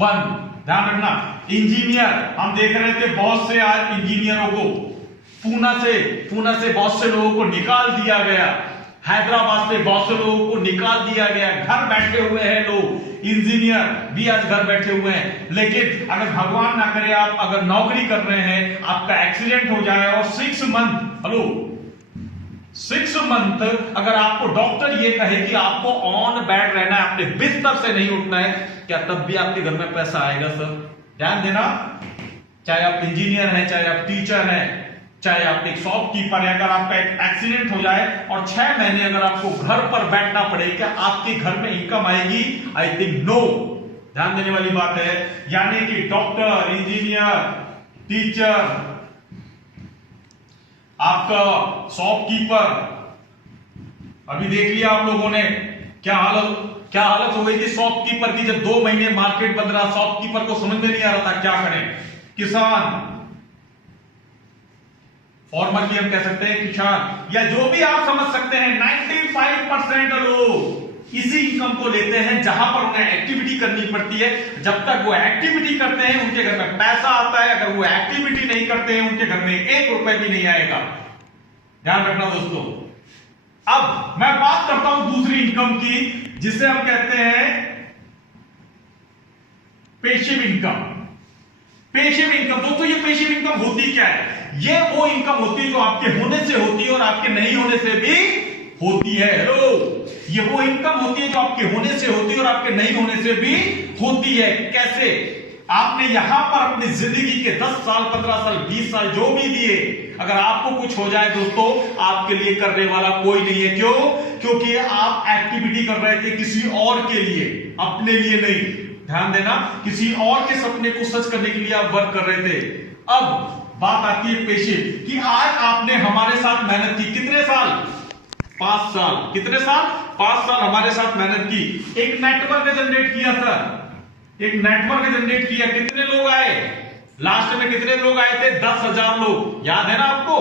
बंद। ध्यान रखना। इंजीनियर, हम देख रहे थे बहुत से आज इंजीनियरों को पूना से बहुत से लोगों को निकाल दिया गया, हैदराबाद से बहुत से लोगों को निकाल दिया गया। घर बैठे हुए हैं लोग, इंजीनियर भी आज घर बैठे हुए हैं। लेकिन अगर भगवान ना करे आप अगर नौकरी कर रहे हैं, आपका एक्सीडेंट हो जाए और 6 मंथ अगर आपको डॉक्टर ये कहे कि आपको ऑन बेड रहना है, अपने बिस्तर से नहीं उठना है, क्या तब भी आपके घर में पैसा आएगा सर? ध्यान देना, चाहे आप इंजीनियर हैं, चाहे आप टीचर हैं, चाहे आप एक शॉपकीपर है, अगर आपका एक एक्सीडेंट हो जाए और 6 महीने अगर आपको घर पर बैठना पड़े, क्या आपके घर में इनकम आएगी? I think no. ध्यान देने वाली बात है। यानी कि डॉक्टर, इंजीनियर, टीचर, आपका शॉपकीपर, अभी देख लिया आप लोगों ने क्या हालत हो गई थी शॉपकीपर की, जब 2 महीने मार्केट बंद रहा, शॉपकीपर को समझ में नहीं आ रहा था क्या करें। किसान, फॉर्मर की हम कह सकते हैं किसान, या जो भी आप समझ सकते हैं, 95% लोग इसी इनकम को लेते हैं जहां पर उन्हें एक्टिविटी करनी पड़ती है। जब तक वो एक्टिविटी करते हैं उनके घर में पैसा आता है, अगर वो एक्टिविटी नहीं करते हैं उनके घर में 1 रुपए भी नहीं आएगा। ध्यान रखना दोस्तों। अब मैं बात करता हूं दूसरी इनकम की, जिसे हम कहते हैं पेसिव इनकम। पेसिव इनकम दोस्तों, ये पेसिव इनकम होती क्या है? ये वो इनकम होती है जो आपके होने से होती है और आपके नहीं होने से भी होती है। हेलो, ये वो इनकम होती है जो आपके होने से होती है और आपके नहीं होने से भी होती है। कैसे? आपने यहां पर अपनी जिंदगी के 10 साल, 15 साल, 20 साल जो भी दिए, अगर आपको कुछ हो जाए दोस्तों, आपके लिए करने वाला कोई नहीं है। क्यों? क्योंकि आप एक्टिविटी कर रहे थे किसी और के लिए, अपने लिए नहीं। ध्यान देना, किसी और के सपने को सच करने के लिए आप वर्क कर रहे थे। अब बात आती है पेशिव कि आज आपने हमारे साथ मेहनत की, कितने साल? 5 साल। कितने साल? 5 साल हमारे साथ मेहनत की, एक नेटवर्क जनरेट किया सर, एक नेटवर्क जनरेट किया। कितने लोग आए? लास्ट में कितने लोग आए थे? 10,000 लोग। याद है ना आपको?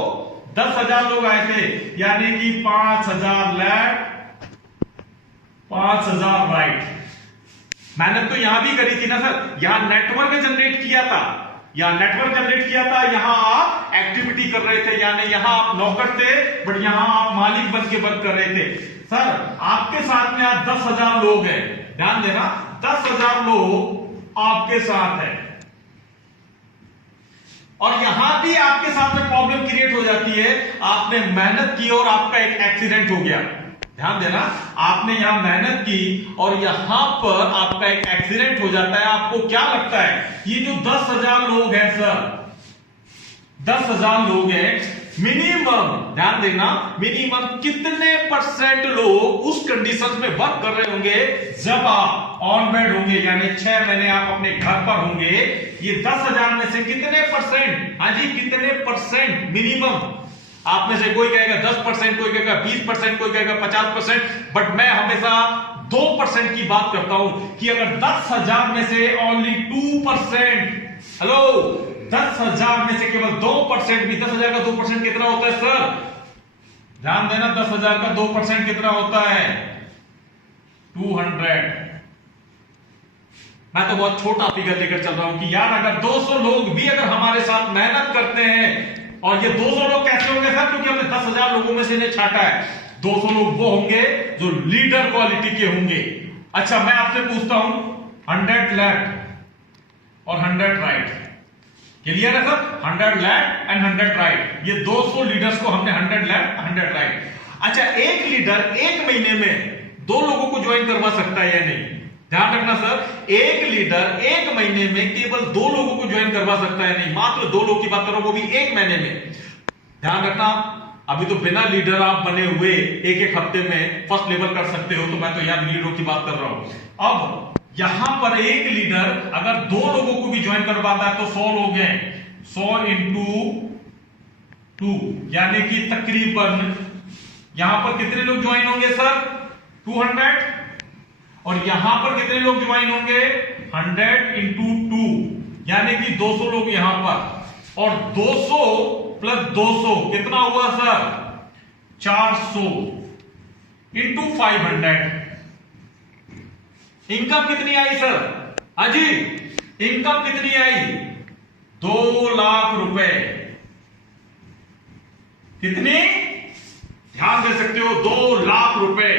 10,000 लोग आए थे, यानी कि 5,000 लेफ्ट, 5,000 राइट। मेहनत तो यहां भी करी थी ना सर, यहां नेटवर्क जनरेट किया था, यहां नेटवर्क जनरेट किया था, यहां आप एक्टिविटी कर रहे थे, यानी यहां आप नौकर थे बट यहां आप मालिक बन के वर्क कर रहे थे। सर आपके साथ में आज 10,000 लोग हैं। ध्यान देना, 10,000 लोग आपके साथ हैं और यहां भी आपके साथ में प्रॉब्लम क्रिएट हो जाती है। आपने मेहनत की और आपका एक एक्सीडेंट हो गया। ध्यान देना, आपने यहां मेहनत की और यहां पर आपका एक एक्सीडेंट हो जाता है। आपको क्या लगता है, ये जो 10,000 लोग हैं सर, 10,000 लोग हैं, मिनिमम ध्यान देना, मिनिमम कितने % लोग उस कंडीशन में वर्क कर रहे होंगे जब आप ऑन बेड होंगे, यानी 6 महीने आप अपने घर पर होंगे। ये 10,000 में से कितने %? हाँ जी, कितने % मिनिमम? आप में से कोई कहेगा 10%, कोई कहेगा 20%, कोई कहेगा 50%, बट मैं हमेशा 2% की बात करता हूं कि अगर 10,000 में से ओनली 2%, हेलो, 10,000 में से केवल 2% भी, 10,000 का 2% कितना होता है सर? ध्यान देना, 10,000 का 2% कितना होता है? 200। मैं तो बहुत छोटा फिगर लेकर चल रहा हूं कि यार अगर 200 लोग भी अगर हमारे साथ मेहनत करते हैं, और ये 200 लोग कैसे होंगे सर? क्योंकि हमने 10,000 लोगों में से इन्हें छांटा है। 200 लोग वो होंगे जो लीडर क्वालिटी के होंगे। अच्छा, मैं आपसे पूछता हूं, 100 लेफ्ट और 100 राइट, क्लियर है सर? 100 लेफ्ट एंड 100 राइट, ये 200 लीडर्स को हमने 100 लेफ्ट 100 राइट। अच्छा, एक लीडर 1 महीने में 2 लोगों को ज्वाइन करवा सकता है या नहीं? ध्यान रखना सर, एक लीडर 1 महीने में केवल 2 लोगों को ज्वाइन करवा सकता है नहीं, मात्र 2 लोग की बात करो, वो भी 1 महीने में। ध्यान रखना, अभी तो बिना लीडर आप बने हुए 1-1 हफ्ते में फर्स्ट लेवल कर सकते हो, तो मैं तो यार लीडरों की बात कर रहा हूं। अब यहां पर एक लीडर अगर 2 लोगों को भी ज्वाइन करवाता है तो 100 लोग हैं, 100 × 2, यानी कि तकरीबन यहां पर कितने लोग ज्वाइन होंगे सर? 200। और यहां पर कितने लोग ज्वाइन होंगे? 100 × 2, यानी कि 200 लोग यहां पर, और 200 + 200 कितना हुआ सर? 400 × 500। इनकम कितनी आई सर? हाँ जी, इनकम कितनी आई? 2 लाख रुपए। कितनी? ध्यान दे सकते हो, 2 लाख रुपए।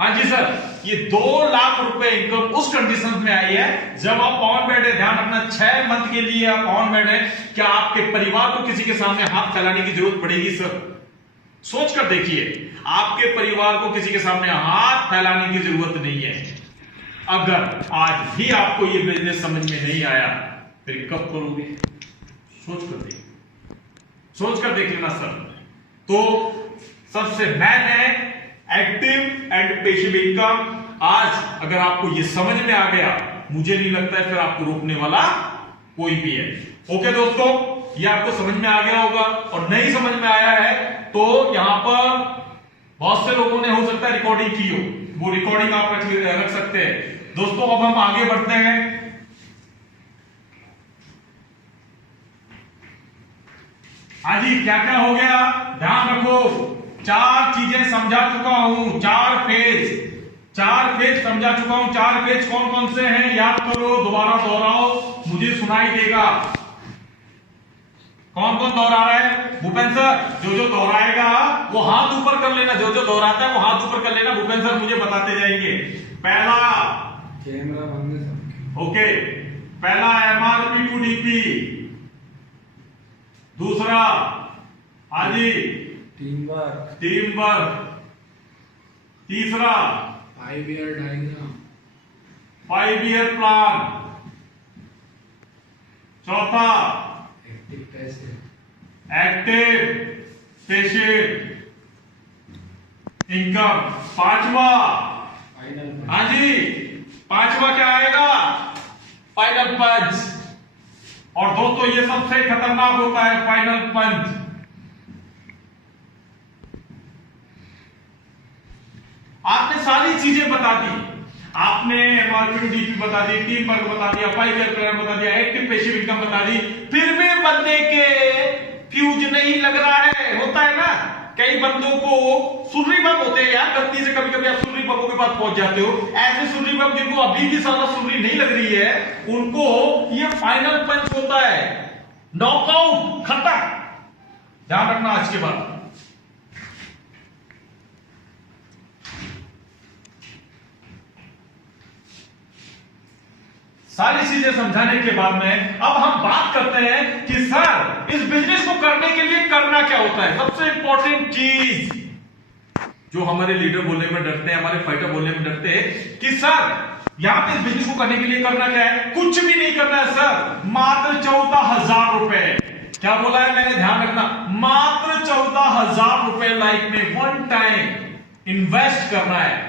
हाँ जी सर, ये 2 लाख रुपए इनकम उस कंडीशन में आई है जब आप ऑन बेड है। ध्यान रखना 6 मंथ के लिए आप ऑन बेड है। क्या आपके परिवार को किसी के सामने हाथ फैलाने की जरूरत पड़ेगी सर? सोच कर देखिए, आपके परिवार को किसी के सामने हाथ फैलाने की जरूरत नहीं है। अगर आज भी आपको ये बिजनेस समझ में नहीं आया फिर कब करोगे? सोच कर देख लेना सर। तो सबसे मेन है एक्टिव एंड पैसिव इनकम। आज अगर आपको ये समझ में आ गया, मुझे नहीं लगता है फिर आपको रोकने वाला कोई भी है। ओके दोस्तों, ये आपको समझ में आ गया होगा। और नहीं समझ में आया है तो यहां पर बहुत से लोगों ने हो सकता है रिकॉर्डिंग की हो, वो रिकॉर्डिंग आप रख सकते हैं। दोस्तों अब हम आगे बढ़ते हैं। हाँ जी, क्या क्या हो गया ध्यान रखो। 4 चीजें समझा चुका हूं, 4 फेज समझा चुका हूं। 4 फेज कौन कौन से हैं याद करो, दोबारा दोहराओ, मुझे सुनाई देगा। कौन कौन दोहरा रहा है? भूपेंद्र सर, जो दोहराएगा वो हाथ ऊपर कर लेना, जो दोहराता है वो हाथ ऊपर कर लेना। भूपेंद्र सर मुझे बताते जाएंगे। पहला कैमरा बंद है सबके। ओके, पहला MRP टू DP। दूसरा हाजी टीम वर्क। तीसरा 5 ईयर डायग्राम। 5 year plan. चौथा एक्टिव पैसिव इनकम। पांचवा फाइनल। हाँ जी, पांचवा क्या आएगा? Final punch. और दोस्तों ये सबसे खतरनाक होता है फाइनल पंच। आपने सारी चीजें बता दी, आपने MRP टू DP बता दी, टीम वर्क बता दिया, 5 ईयर प्लान बता दिया, एक्टिव पैसिव इनकम बता दी, फिर भी बंदे के फ्यूज नहीं लग रहा है। होता है ना, कई बंदों को सुर्री बम होते हैं यार, गलती से कभी कभी आप सुर्री बमों के पास पहुंच जाते हो। ऐसे सुर्री बम जिनको अभी भी सारा सुर्री नहीं लग रही है, उनको ये फाइनल पंच होता है, नॉकआउट, खत्म। ध्यान रखना आज के बाद। सारी चीजें समझाने के बाद में अब हम बात करते हैं कि सर इस बिजनेस को करने के लिए करना क्या होता है। सबसे इंपॉर्टेंट चीज जो हमारे लीडर बोलने में डरते हैं, हमारे फाइटर बोलने में डरते हैं कि सर यहां पे इस बिजनेस को करने के लिए करना क्या है? कुछ भी नहीं करना है सर, मात्र 14,000 रुपए। क्या बोला है मैंने? ध्यान रखना, मात्र 14,000 रुपए लाइफ में 1 टाइम इन्वेस्ट करना है।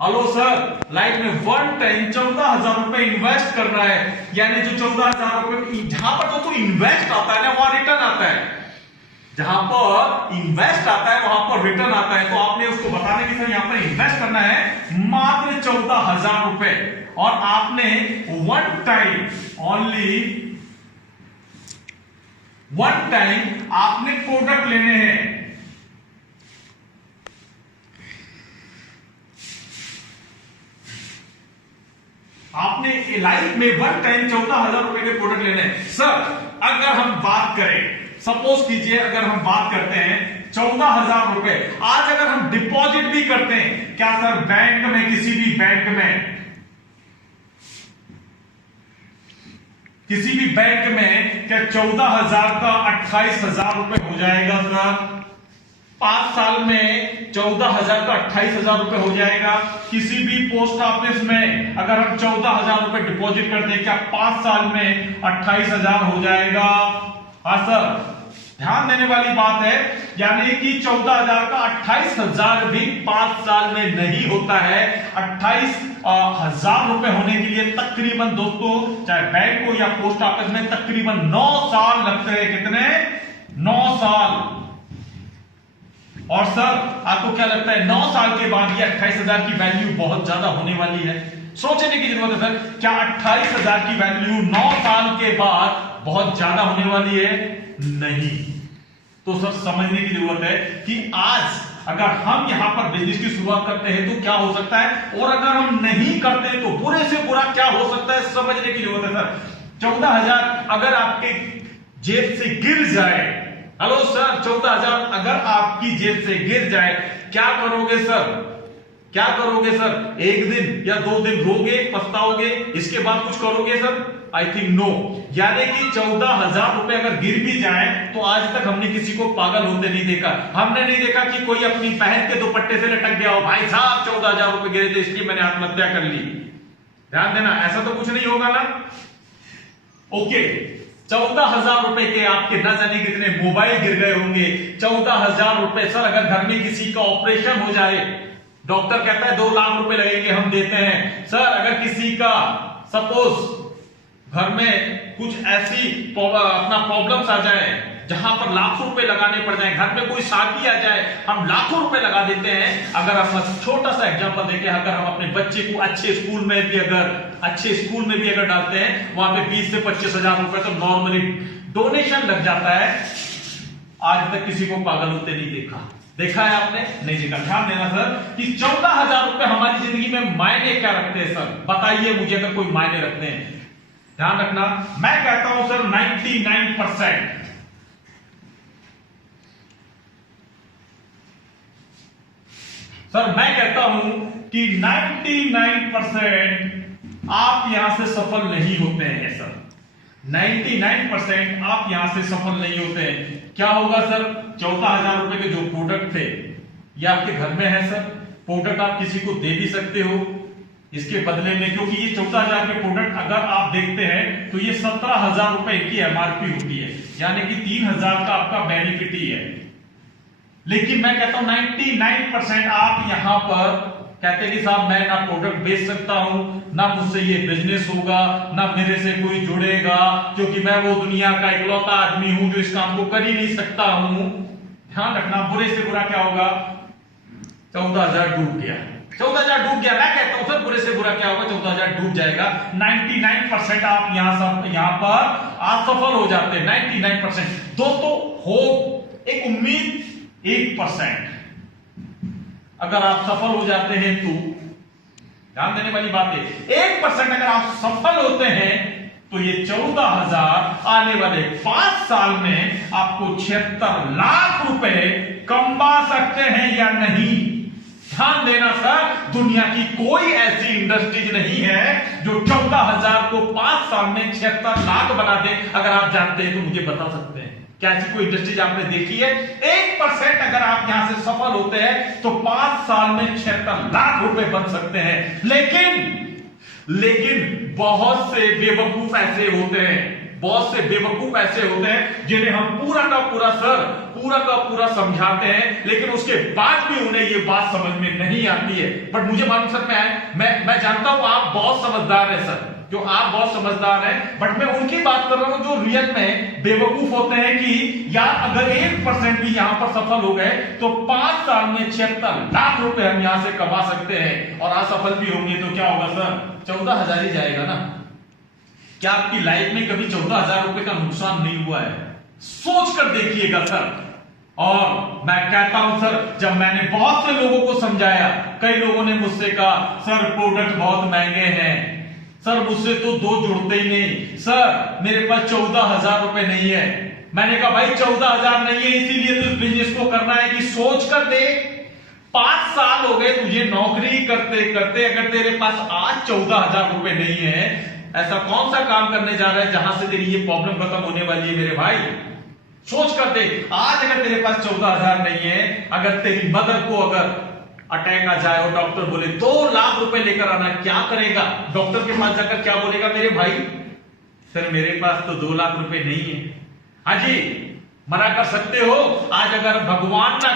हेलो सर, लाइफ में 1 टाइम 14,000 रुपए इन्वेस्ट करना है। यानी जो 14,000 रुपए जहां पर जो इन्वेस्ट आता है ना वहां रिटर्न आता है। जहां पर इन्वेस्ट आता है वहां पर रिटर्न आता है। तो आपने उसको बताने की सर यहां पर इन्वेस्ट करना है मात्र 14,000 रुपए। और आपने 1 टाइम, ओनली 1 टाइम आपने प्रोडक्ट लेने हैं। आपने लाइफ में 1 टाइम 14,000 रुपए के प्रोडक्ट लेने हैं। सर अगर हम बात करें, सपोज कीजिए अगर हम बात करते हैं 14,000 रुपए, आज अगर हम डिपॉजिट भी करते हैं, क्या सर बैंक में, किसी भी बैंक में, किसी भी बैंक में क्या 14,000 का 28,000 रुपए हो जाएगा सर? 5 साल में 14,000 का 28,000 रुपए हो जाएगा। किसी भी पोस्ट ऑफिस में अगर हम 14,000 रुपए डिपॉजिट कर दें, क्या 5 साल में 28,000 हो जाएगा? हाँ सर, ध्यान देने वाली बात है, यानी कि 14,000 का 28,000 भी 5 साल में नहीं होता है। 28,000 रुपए होने के लिए तकरीबन दोस्तों, चाहे बैंक को या पोस्ट ऑफिस में, तकरीबन 9 साल लगते हैं। कितने? 9 साल। और सर आपको क्या लगता है 9 साल के बाद ये 28,000 की वैल्यू बहुत ज्यादा होने वाली है? सोचने की जरूरत है सर, क्या 28,000 की वैल्यू 9 साल के बाद बहुत ज्यादा होने वाली है? नहीं। तो सर समझने की जरूरत है कि आज अगर हम यहां पर बिजनेस की शुरुआत करते हैं तो क्या हो सकता है, और अगर हम नहीं करते तो बुरे से बुरा क्या हो सकता है, समझने की जरूरत है सर। 14,000 अगर आपके जेब से गिर जाए, हेलो सर, 14,000 अगर आपकी जेब से गिर जाए, क्या करोगे सर? क्या करोगे सर? एक दिन या 2 दिन रोगे, पछताओगे, इसके बाद कुछ करोगे सर? आई थिंक नो। यानी कि 14,000 रुपए अगर गिर भी जाए तो आज तक हमने किसी को पागल होते नहीं देखा। हमने नहीं देखा कि कोई अपनी बहन के दुपट्टे से लटक गया हो, भाई साहब 14,000 रुपए गिरे थे इसलिए मैंने आत्महत्या कर ली। ध्यान देना, ऐसा तो कुछ नहीं होगा ना। ओके, 14,000 रुपए के आपके न जाने कितने मोबाइल गिर गए होंगे। 14,000 रुपए सर, अगर घर में किसी का ऑपरेशन हो जाए, डॉक्टर कहता है 2 लाख रुपए लगेंगे, हम देते हैं। सर अगर किसी का सपोज घर में कुछ ऐसी अपना प्रॉब्लम्स आ जाए जहां पर लाखों रुपए लगाने पड़ जाए, घर में कोई शादी आ जाए, हम लाखों रुपए लगा देते हैं। अगर हम छोटा सा एग्जांपल देखें, अगर हम अपने बच्चे को अच्छे स्कूल में भी अगर डालते हैं, वहां पे 20 से 25,000 रुपए तो नॉर्मली डोनेशन लग जाता है। आज तक किसी को पागल होते नहीं देखा है आपने? नहीं देखा। ध्यान देना सर कि 14,000 रुपए हमारी जिंदगी में मायने क्या रखते हैं सर? बताइए मुझे अगर कोई मायने रखते हैं। ध्यान रखना, मैं कहता हूं सर 99%। सर मैं कहता हूं कि 99% आप यहां से सफल नहीं होते हैं सर। 99% आप यहां से सफल नहीं होते हैं। क्या होगा सर? 14,000 रुपए के जो प्रोडक्ट थे ये आपके घर में है सर। प्रोडक्ट आप किसी को दे भी सकते हो इसके बदले में, क्योंकि ये 14,000 के प्रोडक्ट अगर आप देखते हैं तो ये 17,000 रुपए की एमआरपी होती है, यानी कि 3,000 का आपका बेनिफिट ही है। लेकिन मैं कहता हूं 99% आप यहां पर कहते हैं कि साहब मैं ना प्रोडक्ट बेच सकता हूं, ना मुझसे ये बिजनेस होगा, ना मेरे से कोई जुड़ेगा, क्योंकि मैं वो दुनिया का इकलौता आदमी हूं जो इस काम को कर ही नहीं सकता हूं। ध्यान रखना, बुरे से बुरा क्या होगा? 14,000 डूब गया। 14,000 डूब गया। मैं कहता हूं सर बुरे से बुरा क्या होगा? 14,000 डूब जाएगा। 99% आप यहां पर असफल हो जाते हैं। 99% दोस्तों, होप एक उम्मीद 1%। अगर आप सफल हो जाते हैं तो ध्यान देने वाली बात है, 1% अगर आप सफल होते हैं तो ये 14,000 आने वाले 5 साल में आपको 76 लाख रुपए कमा सकते हैं या नहीं? ध्यान देना सर, दुनिया की कोई ऐसी इंडस्ट्रीज नहीं है जो 14,000 को 5 साल में 76 लाख बना दे। अगर आप जानते हैं तो मुझे बता सकते हैं, क्या ऐसी कोई इंडस्ट्रीज आपने देखी है? 1% अगर आप यहां से सफल होते हैं तो 5 साल में 76 लाख रुपए बन सकते हैं। लेकिन बहुत से बेवकूफ ऐसे होते हैं जिन्हें हम पूरा का पूरा समझाते हैं, लेकिन उसके बाद भी उन्हें ये बात समझ में नहीं आती है। बट मुझे मालूम सर, मैं जानता हूं आप बहुत समझदार हैं सर, बट मैं उनकी बात कर रहा हूं जो रियल में बेवकूफ होते हैं कि यार अगर 1% भी यहां पर सफल हो गए तो 5 साल में 76 लाख रुपए हम यहां से कमा सकते हैं। और असफल भी होंगे तो क्या होगा सर? 14,000 ही जाएगा ना। क्या आपकी लाइफ में कभी 14,000 रुपए का नुकसान नहीं हुआ है? सोच कर देखिएगा सर। और मैं कहता हूं सर, जब मैंने बहुत से लोगों को समझाया, कई लोगों ने मुझसे कहा सर प्रोडक्ट बहुत महंगे हैं, सर मुझसे तो 2 जुड़ते ही नहीं, सर मेरे पास 14,000 रुपए नहीं है। मैंने कहा भाई 14,000 नहीं है इसीलिए तो इस बिजनेस को करना है कि सोच कर देख, 5 साल हो गए तुझे नौकरी करते करते, अगर तेरे पास आज 14,000 रुपए नहीं है, ऐसा कौन सा काम करने जा रहा है जहां से तेरी ये प्रॉब्लम खत्म होने वाली है मेरे भाई? सोच कर देख, आज अगर तेरे पास 14,000 नहीं है, अगर तेरी मदर को अगर अटैक आ जाए और डॉक्टर बोले 2 लाख रुपए लेकर आना, क्या करेगा? डॉक्टर के पास जाकर क्या बोलेगा मेरे भाई? सर मेरे पास तो 2 लाख रुपए नहीं है। हाँ जी, मना कर सकते हो। आज अगर भगवान ना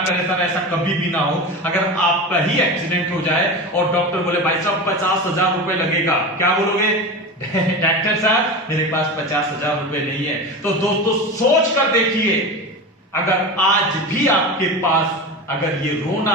करे सर, ऐसा कभी भी ना हो, अगर आपका ही एक्सीडेंट हो जाए और डॉक्टर बोले भाई साहब 50,000 रुपए लगेगा, क्या बोलोगे? डॉक्टर साहब मेरे पास 50,000 रुपए नहीं है। तो दोस्तों सोच कर देखिए, अगर आज भी आपके पास अगर ये रोना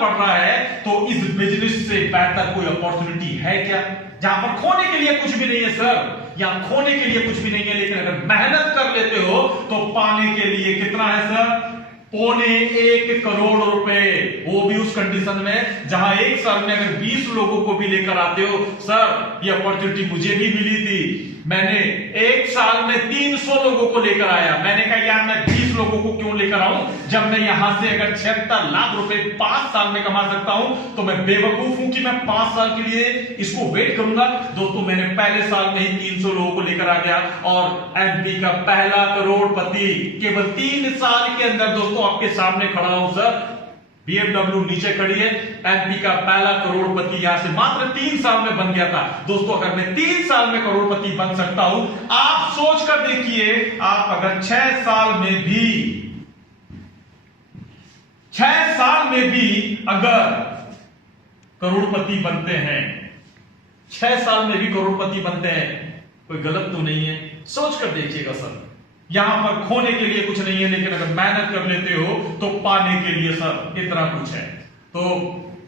पड़ रहा है तो इस बिजनेस से बेहतर कोई अपॉर्चुनिटी है क्या? जहां पर खोने के लिए कुछ भी नहीं है सर, यहां खोने के लिए कुछ भी नहीं है, लेकिन अगर मेहनत कर लेते हो तो पाने के लिए कितना है सर? 1.25 करोड़ रुपए, वो भी उस कंडीशन में जहां एक साल में अगर 20 लोगों को भी लेकर आते हो। सर ये अपॉर्चुनिटी मुझे भी मिली थी, मैंने एक साल में 300 लोगों को लेकर आया। मैंने कहा यार मैं 20 लोगों को क्यों लेकर आऊं, जब मैं यहां से अगर 76 लाख रुपए 5 साल में कमा सकता हूं, तो मैं बेवकूफ हूं कि मैं 5 साल के लिए इसको वेट करूंगा। दोस्तों मैंने पहले साल में ही 300 लोगों को लेकर आ गया और एमपी का पहला करोड़पति केवल 3 साल के अंदर दोस्तों आपके सामने खड़ा हूं सर। BMW नीचे खड़ी है, एमपी का पहला करोड़पति यहां से मात्र 3 साल में बन गया था। दोस्तों अगर मैं 3 साल में करोड़पति बन सकता हूं, आप सोच कर देखिए, आप अगर 6 साल में भी अगर करोड़पति बनते हैं, 6 साल में भी करोड़पति बनते हैं, कोई गलत तो नहीं है? सोच कर देखिएगा सर। यहां पर खोने के लिए कुछ नहीं है, लेकिन अगर मेहनत कर लेते हो तो पाने के लिए सर इतना कुछ है। तो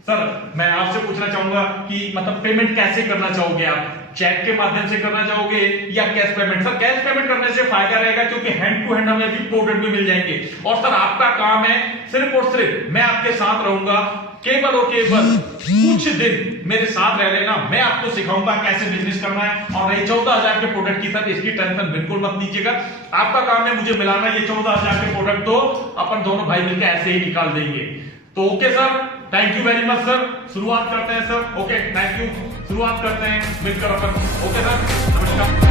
सर मैं आपसे पूछना चाहूंगा कि मतलब पेमेंट कैसे करना चाहोगे आप? चेक के माध्यम से करना चाहोगे या cash payment? Sir cash payment करने से फायदा रहेगा क्योंकि हैंड टू हैंड हमें भी प्रोडक्ट भी मिल जाएंगे। और सर आपका काम है सिर्फ और सिर्फ मैं आपके साथ रहूंगा, केवल और केवल कुछ दिन मेरे साथ रह लेना, मैं आपको सिखाऊंगा कैसे बिजनेस करना है। और ये 14,000 के प्रोडक्ट की सर इसकी टेंशन बिल्कुल मत लीजिएगा, आपका काम है मुझे मिलाना। ये 14,000 के प्रोडक्ट तो अपन दोनों भाई मिलकर ऐसे ही निकाल देंगे। तो okay sir, thank you very much sir. शुरुआत करते हैं सर। ओके थैंक यू, शुरुआत करते हैं मिलकर अपन। ओके सर, नमस्कार।